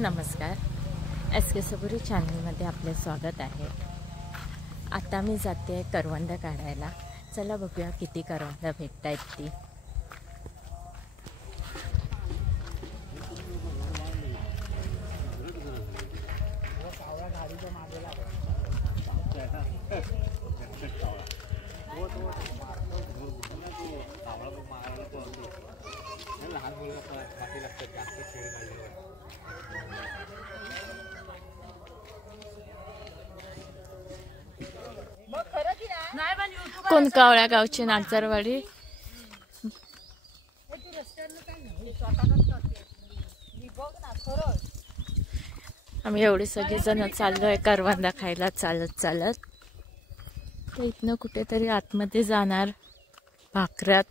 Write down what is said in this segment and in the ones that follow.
नमस्कार, SK सबुरी चॅनलमध्ये आपले स्वागत आहे। आता मी जाते करवंद काढायला। चला बघूया किती करवंद भेटतायत ती। कोणकावळ्या गावची नागजरवाडी। आम्ही एवढे सगळे जण चाललोय करवंद खायला चालत चालत। तर इथनं कुठेतरी आतमध्ये जाणार भाकऱ्यात।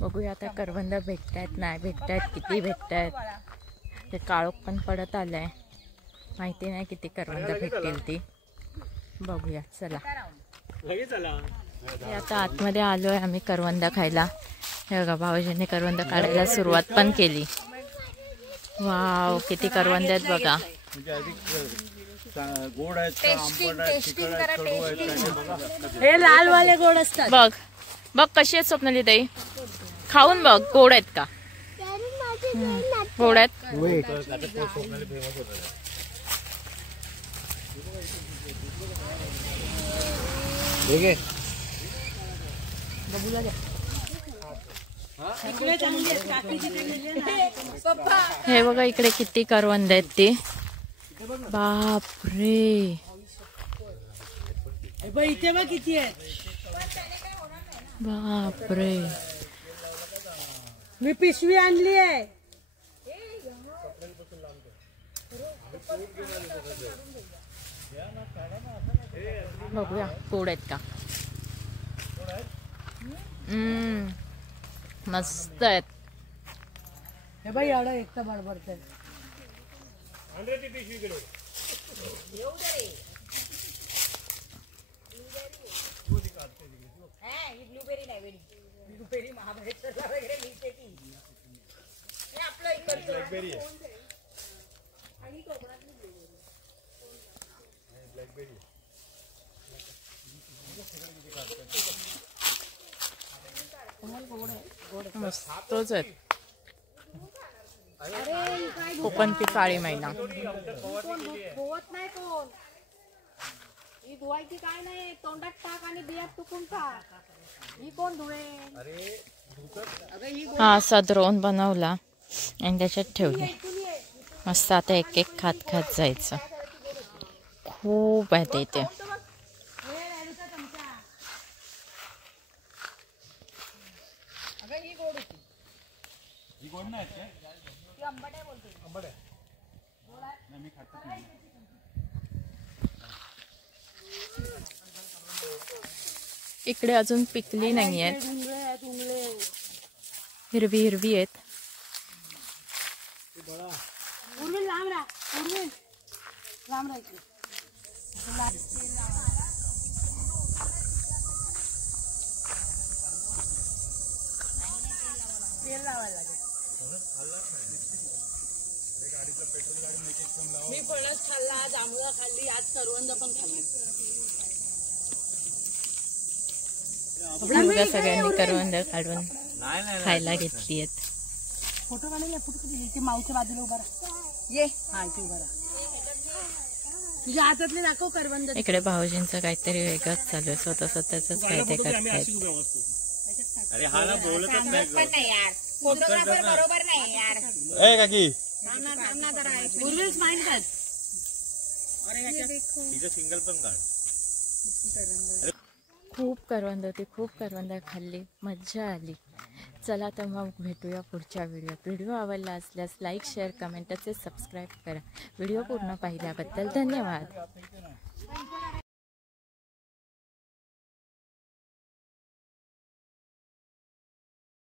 बघूया आता करवंद भेटतायत नाही भेटतायत, किती भेटतायत। ते काळोख पण पडत आलाय, माहिती नाही किती करवंद भेटतील ती। बघूया चला। आता आतमध्ये आलोय आम्ही करवंद खायला। हे बघा भाऊजींनी करवंद काढायला सुरुवात पण केली। वाव किती करवंद आहेत बघा। गोड आहेत, आंबट आहेत, हे लाल वाले गोड असतात। बघ बघ कशी आहेत स्वप्नाली ताई, खाऊन बघ गोड आहेत का। गोड आहेत। हे बघा इकडे किती करवंद आहेत ती। बापरे इथे बघ किती आहेत। बापरे मी पिशवी आणली आहे। बघूया गोड आहेत का। मस्त आहेत। हे बाई एवढा एकटा बडबडतोय। ब्लूबेरी नाही, ब्लूबेरी महाबळेश्वरला वगैरे मिळते ती। हे आपलं इकडचं ब्लॅकबेरी आहे आणि कोकणातली ब्लॅकबेरी। मस्तच आहेत। कोकणची काळी मैना धुवत नाही कोण, ही धुवायची काय नाही, तोंडात टाक आणि बियात टुकून खा। ही कोण धुवे? हा असा द्रोण बनवला आणि त्याच्यात ठेवले। मस्त आता एक एक खात खात जायचं। खूप आहेत इथे। इकडे अजून पिकली नाही आहेत, हिरवी हिरवी आहेत। मी फणस खाल्ला, जांभळा खाल्ली, आज करवंद पण खाल्ली। सगळ्यांनी करवंद काढून खायला घेतली आहेत। फोटो काढले, फोटो कधी ते माऊच्या बाजूला उभा राहा। ये हा इथे उभा राहा, तुझ्या हातातले दाखव करवंद। इकडे भाऊजींचं काहीतरी वेगळंच चालू आहे, स्वतःच काय ते करतायत। अरे हा ना बोलतच नाही यार, फोटोग्राफर बरोबर नाही यार। ए काकी पूर्वीच माइंड कर। तिचं सिंगल पण काढ। खूप करवंद होती, खूप करवंद खाल्ली, मज्जा आली। चला तर मग भेटूया पुढच्या व्हिडिओत। व्हिडिओ आवडला असल्यास लाईक, शेअर, कमेंट तसेच सबस्क्राईब करा। व्हिडिओ पूर्ण पाहिल्याबद्दल धन्यवाद।